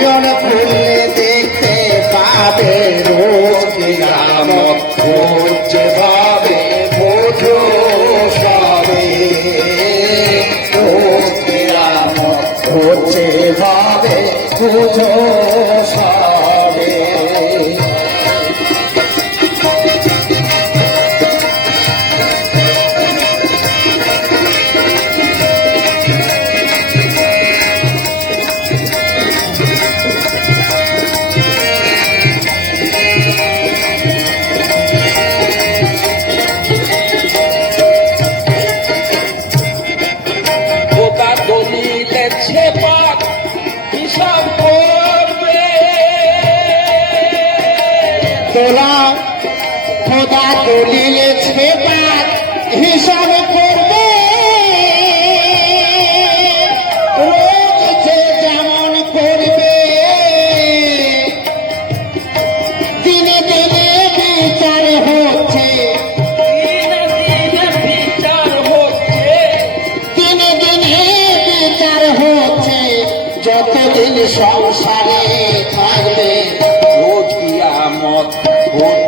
নয়ন খুলে দেখতে পাবে রোজ কিয়ামত হচ্ছে ভাবে সবে। রোজ কিয়ামত হচ্ছে ভাবে বোঝো সবে। তোলা খোদা হিসাব করবে। রোজ যে যেমন করবে। দিনে দিনে বিচার হচ্ছে। দিনে দিনে বিচার হচ্ছে। দিনে দিনে বিচার হচ্ছে। যতদিন সংসারে থাকবে রোজ কিয়ামত হচ্ছে